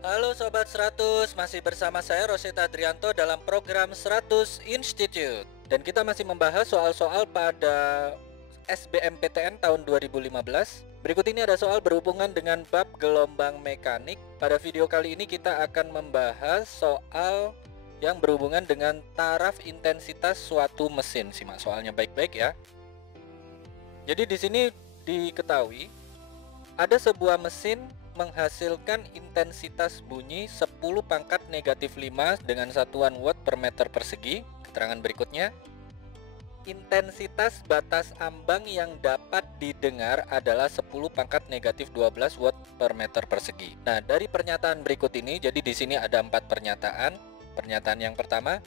Halo Sobat 100, masih bersama saya Rosita Adrianto dalam program 100 Institute. Dan kita masih membahas soal-soal pada SBMPTN tahun 2015. Berikut ini ada soal berhubungan dengan bab gelombang mekanik. Pada video kali ini kita akan membahas soal yang berhubungan dengan taraf intensitas suatu mesin. Simak soalnya baik-baik ya. Jadi di sini diketahui ada sebuah mesin menghasilkan intensitas bunyi 10 pangkat negatif 5 dengan satuan watt per meter persegi. Keterangan berikutnya, intensitas batas ambang yang dapat didengar adalah 10 pangkat negatif 12 watt per meter persegi. Nah, dari pernyataan berikut ini, jadi di sini ada 4 pernyataan. Pernyataan yang pertama,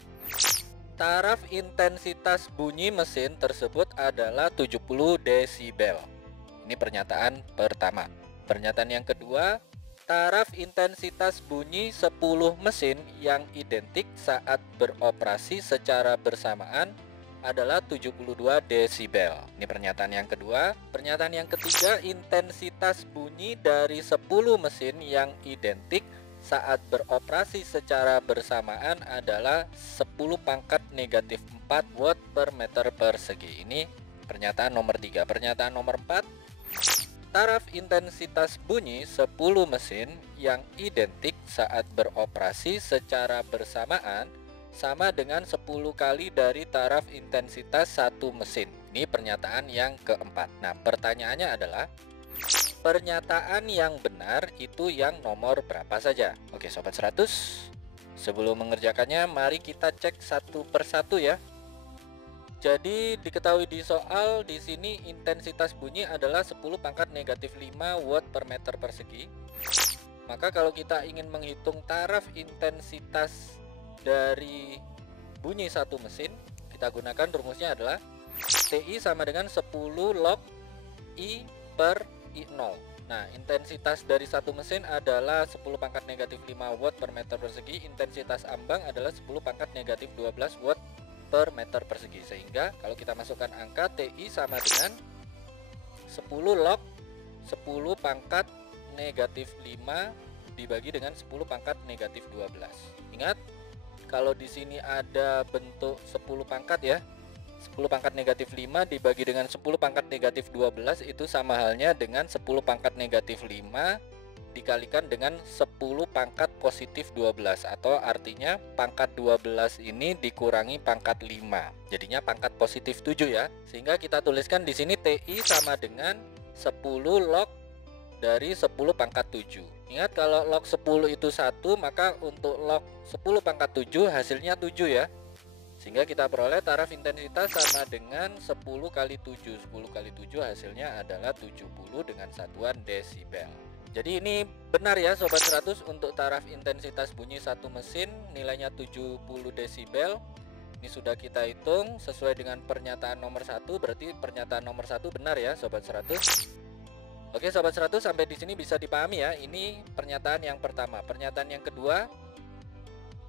taraf intensitas bunyi mesin tersebut adalah 70 desibel. Ini pernyataan pertama. Pernyataan yang kedua, taraf intensitas bunyi 10 mesin yang identik saat beroperasi secara bersamaan adalah 72 desibel. Ini pernyataan yang kedua. Pernyataan yang ketiga, intensitas bunyi dari 10 mesin yang identik saat beroperasi secara bersamaan adalah 10 pangkat negatif 4 watt per meter persegi. Ini pernyataan nomor 3. Pernyataan nomor 4, taraf intensitas bunyi 10 mesin yang identik saat beroperasi secara bersamaan sama dengan 10 kali dari taraf intensitas satu mesin. Ini pernyataan yang keempat. Nah, pertanyaannya adalah pernyataan yang benar itu yang nomor berapa saja? Oke, Sobat 100, sebelum mengerjakannya mari kita cek satu persatu ya. Jadi diketahui di soal di sini intensitas bunyi adalah 10 pangkat negatif 5 watt per meter persegi. Maka kalau kita ingin menghitung taraf intensitas dari bunyi satu mesin, kita gunakan rumusnya adalah TI sama dengan 10 log I per I0. Nah, intensitas dari satu mesin adalah 10 pangkat negatif 5 watt per meter persegi. Intensitas ambang adalah 10 pangkat negatif 12 watt per meter persegi, sehingga kalau kita masukkan angka TI sama dengan 10 log 10 pangkat negatif 5 dibagi dengan 10 pangkat negatif 12. Ingat, kalau di sini ada bentuk 10 pangkat ya, 10 pangkat negatif 5 dibagi dengan 10 pangkat negatif 12 itu sama halnya dengan 10 pangkat negatif 5 dikalikan dengan 10 pangkat positif 12, atau artinya pangkat 12 ini dikurangi pangkat 5, jadinya pangkat positif 7 ya. Sehingga kita tuliskan di sini TI sama dengan 10 log dari 10 pangkat 7. Ingat, kalau log 10 itu 1, maka untuk log 10 pangkat 7 hasilnya 7 ya. Sehingga kita peroleh taraf intensitas sama dengan 10 kali 7. 10 kali 7 hasilnya adalah 70 dengan satuan desibel. Jadi ini benar ya Sobat 100, untuk taraf intensitas bunyi satu mesin nilainya 70 desibel. Ini sudah kita hitung sesuai dengan pernyataan nomor 1, berarti pernyataan nomor 1 benar ya Sobat 100. Oke Sobat 100, sampai di sini bisa dipahami ya. Ini pernyataan yang pertama. Pernyataan yang kedua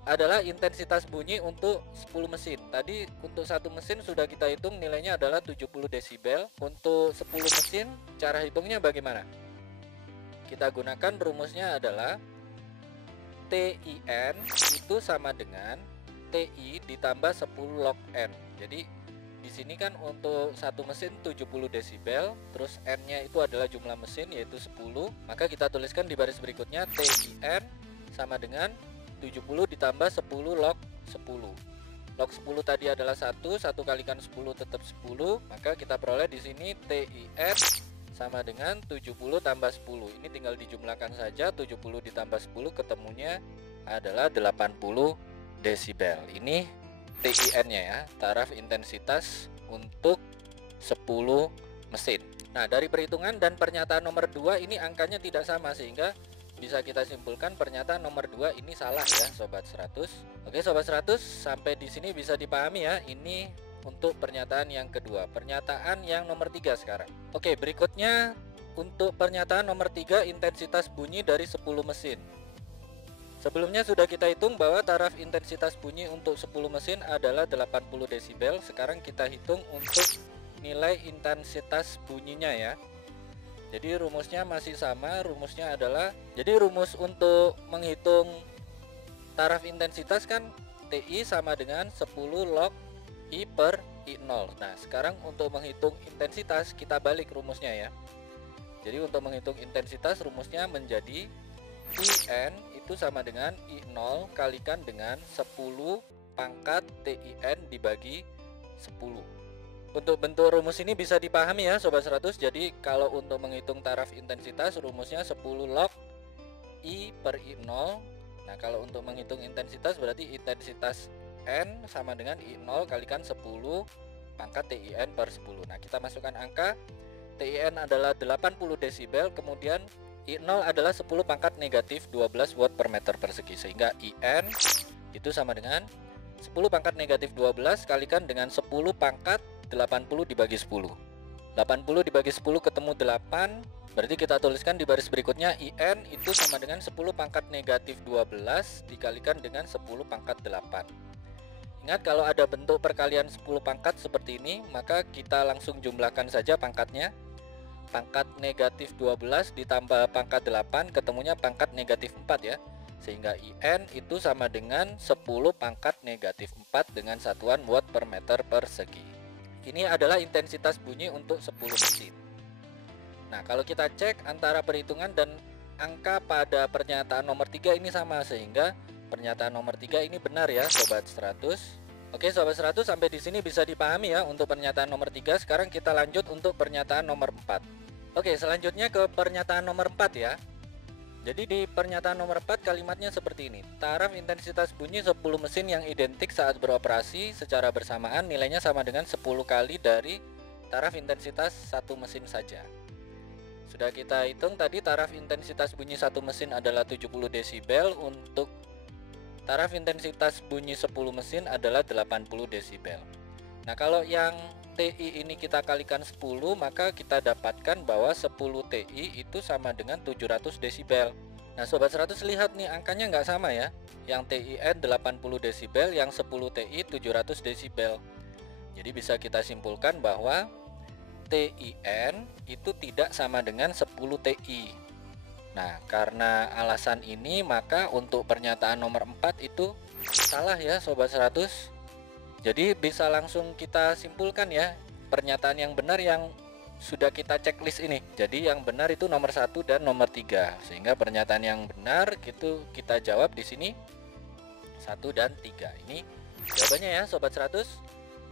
adalah intensitas bunyi untuk 10 mesin. Tadi untuk satu mesin sudah kita hitung nilainya adalah 70 desibel. Untuk 10 mesin cara hitungnya bagaimana? Kita gunakan rumusnya adalah TIN itu sama dengan TI ditambah 10 log N. Jadi di sini kan untuk satu mesin 70 desibel, terus N-nya itu adalah jumlah mesin yaitu 10. Maka kita tuliskan di baris berikutnya TIN sama dengan 70 ditambah 10 log 10. Log 10 tadi adalah 1 kalikan 10 tetap 10. Maka kita peroleh di sini TIN sama dengan 70 tambah 10. Ini tinggal dijumlahkan saja, 70 ditambah 10 ketemunya adalah 80 desibel. Ini TIN-nya ya, taraf intensitas untuk 10 mesin. Nah, dari perhitungan dan pernyataan nomor 2 ini angkanya tidak sama, sehingga bisa kita simpulkan pernyataan nomor 2 ini salah ya Sobat 100. Oke Sobat 100, sampai di sini bisa dipahami ya. Ini untuk pernyataan yang kedua. Pernyataan yang nomor 3 sekarang. Oke, berikutnya untuk pernyataan nomor 3, intensitas bunyi dari 10 mesin. Sebelumnya sudah kita hitung bahwa taraf intensitas bunyi untuk 10 mesin adalah 80 desibel. Sekarang kita hitung untuk nilai intensitas bunyinya ya. Jadi rumusnya masih sama, rumusnya adalah, jadi rumus untuk menghitung taraf intensitas kan TI sama dengan 10 log I per I0. Nah sekarang untuk menghitung intensitas kita balik rumusnya ya. Jadi untuk menghitung intensitas rumusnya menjadi IN itu sama dengan I0 kalikan dengan 10 pangkat TIN dibagi 10. Untuk bentuk rumus ini bisa dipahami ya Sobat 100. Jadi kalau untuk menghitung taraf intensitas rumusnya 10 log I per I0. Nah kalau untuk menghitung intensitas berarti intensitas N sama dengan I0 kalikan 10 pangkat TIN per 10. Nah kita masukkan angka. TIN adalah 80 desibel, kemudian I0 adalah 10 pangkat negatif 12 watt per meter persegi, sehingga IN itu sama dengan 10 pangkat negatif 12 kalikan dengan 10 pangkat 80 dibagi 10. 80 dibagi 10 ketemu 8, berarti kita tuliskan di baris berikutnya IN itu sama dengan 10 pangkat negatif 12 dikalikan dengan 10 pangkat 8. Ingat kalau ada bentuk perkalian 10 pangkat seperti ini, maka kita langsung jumlahkan saja pangkatnya. Pangkat negatif 12 ditambah pangkat 8 ketemunya pangkat negatif 4 ya. Sehingga IN itu sama dengan 10 pangkat negatif 4 dengan satuan watt per meter persegi. Ini adalah intensitas bunyi untuk 10 mesin. Nah kalau kita cek antara perhitungan dan angka pada pernyataan nomor 3 ini sama, sehingga pernyataan nomor 3 ini benar ya Sobat 100. Oke Sobat 100, sampai di sini bisa dipahami ya untuk pernyataan nomor 3. Sekarang kita lanjut untuk pernyataan nomor 4. Oke, selanjutnya ke pernyataan nomor 4 ya. Jadi di pernyataan nomor 4 kalimatnya seperti ini. Taraf intensitas bunyi 10 mesin yang identik saat beroperasi secara bersamaan nilainya sama dengan 10 kali dari taraf intensitas satu mesin saja. Sudah kita hitung tadi taraf intensitas bunyi satu mesin adalah 70 desibel, untuk taraf intensitas bunyi 10 mesin adalah 80 desibel. Nah kalau yang TI ini kita kalikan 10, maka kita dapatkan bahwa 10 TI itu sama dengan 700 desibel. Nah Sobat 100 lihat nih angkanya nggak sama ya. Yang TIN 80 desibel, yang 10 TI 700 desibel. Jadi bisa kita simpulkan bahwa TIN itu tidak sama dengan 10 TI. Nah karena alasan ini maka untuk pernyataan nomor 4 itu salah ya Sobat 100. Jadi bisa langsung kita simpulkan ya pernyataan yang benar yang sudah kita checklist ini. Jadi yang benar itu nomor 1 dan nomor 3. Sehingga pernyataan yang benar itu kita jawab di sini 1 dan 3. Ini jawabannya ya Sobat 100.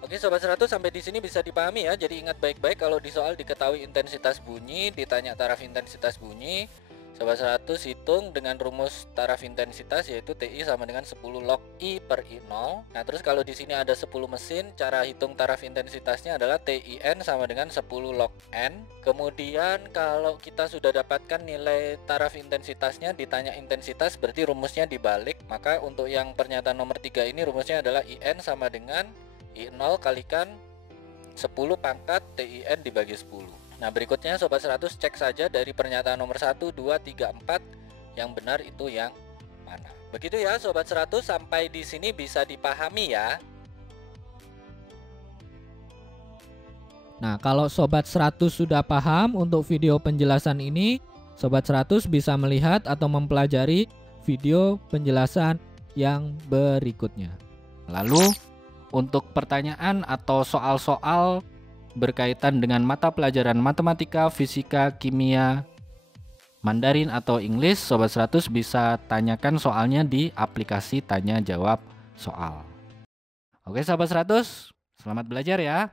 Oke Sobat 100, sampai di sini bisa dipahami ya. Jadi ingat baik-baik kalau di soal diketahui intensitas bunyi, ditanya taraf intensitas bunyi, Sobat 100 hitung dengan rumus taraf intensitas yaitu TI sama dengan 10 log I per I0. Nah terus kalau di sini ada 10 mesin, cara hitung taraf intensitasnya adalah TIN sama dengan 10 log N. Kemudian kalau kita sudah dapatkan nilai taraf intensitasnya, ditanya intensitas, berarti rumusnya dibalik. Maka untuk yang pernyataan nomor 3 ini rumusnya adalah IN sama dengan I0 kalikan 10 pangkat TIN dibagi 10. Nah berikutnya Sobat 100 cek saja dari pernyataan nomor 1, 2, 3, 4 yang benar itu yang mana. Begitu ya Sobat 100, sampai di sini bisa dipahami ya. Nah kalau Sobat 100 sudah paham untuk video penjelasan ini, Sobat 100 bisa melihat atau mempelajari video penjelasan yang berikutnya. Lalu untuk pertanyaan atau soal-soal berkaitan dengan mata pelajaran matematika, fisika, kimia, Mandarin atau English, Sobat 100 bisa tanyakan soalnya di aplikasi tanya jawab soal. Oke Sobat 100, selamat belajar ya.